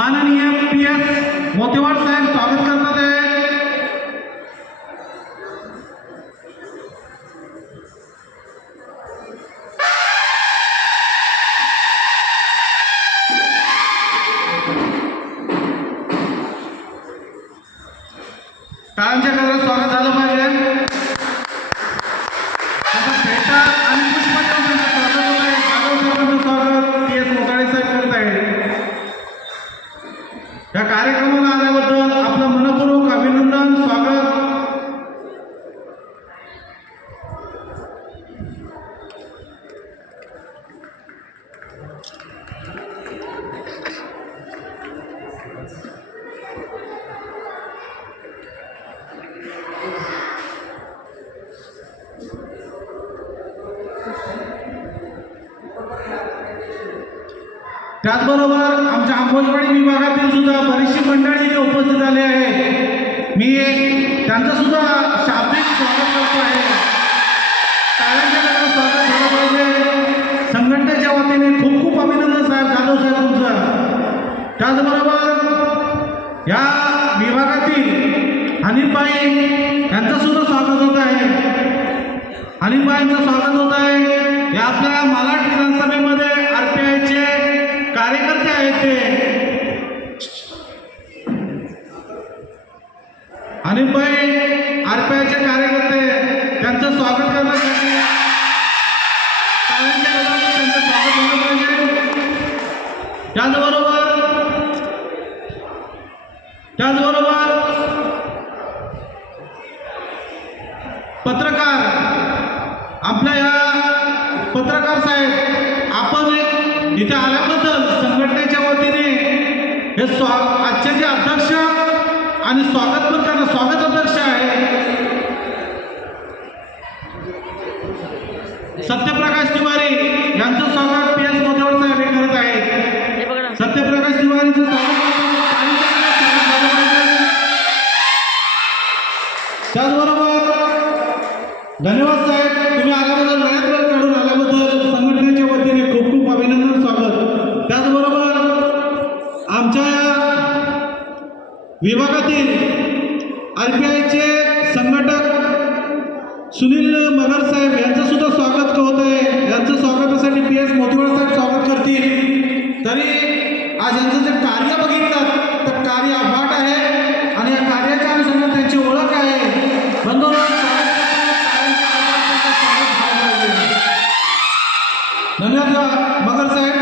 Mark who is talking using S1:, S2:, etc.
S1: माननीय P S मोतेवाड साहेब स्वागत करतात आहे टाळ्यांच्या त्याचबरोबर आमच्या अंबोजवाडी विभागातील सुद्धा बरीचशी मंडळी इथे उपस्थित झाले आहे मी त्यांचं सुद्धा शाब्दिक स्वागत करतो आहे. स्वागत झालं पाहिजे. संघटनेच्या वतीने खूप खूप अभिनंदन साहेब जाधव साहेब तुमचं. त्याचबरोबर या विभागातील अनिलबाई यांचं सुद्धा स्वागत होत आहे. अनिलबाईंचं स्वागत होत आहे. या आपल्या मालाड विधानसभेमध्ये आर पी आयचे कार्यकर्ते आहेत ते. अनिलबाई आर पी आयचे कार्यकर्ते त्यांचं स्वागत करण्यासाठी त्यांचं स्वागत झालं पाहिजे. त्याचबरोबर त्याचबरोबर पत्रकार आपल्या या पत्रकार साहेब आपण इथे आल्याबद्दल संघटनेच्या वतीने हे स्वा आजचे जे अध्यक्ष आणि स्वागत पण करणं स्वागत अध्यक्ष आहे. सत्यप्रकाश तिवारी यांचं स्वागत पी एस मोतेवाड साहेब हे करत आहेत. सत्यप्रकाश तिवारींचं स्वागत. त्याचबरोबर धन्यवाद साहेब. तुम्ही आल्याबद्दल वेळात वेळ काढून आल्याबद्दल संघटनेच्या वतीने खूप खूप अभिनंदन स्वागत. त्याचबरोबर आमच्या या विभागातील आर पी आयचे संघटक सुनील मगर साहेब यांचं सुद्धा स्वागत होत आहे यांचं स्वागतासाठी पी एस मोतीवाड साहेब स्वागत करतील. ¡La neta! ¡Más!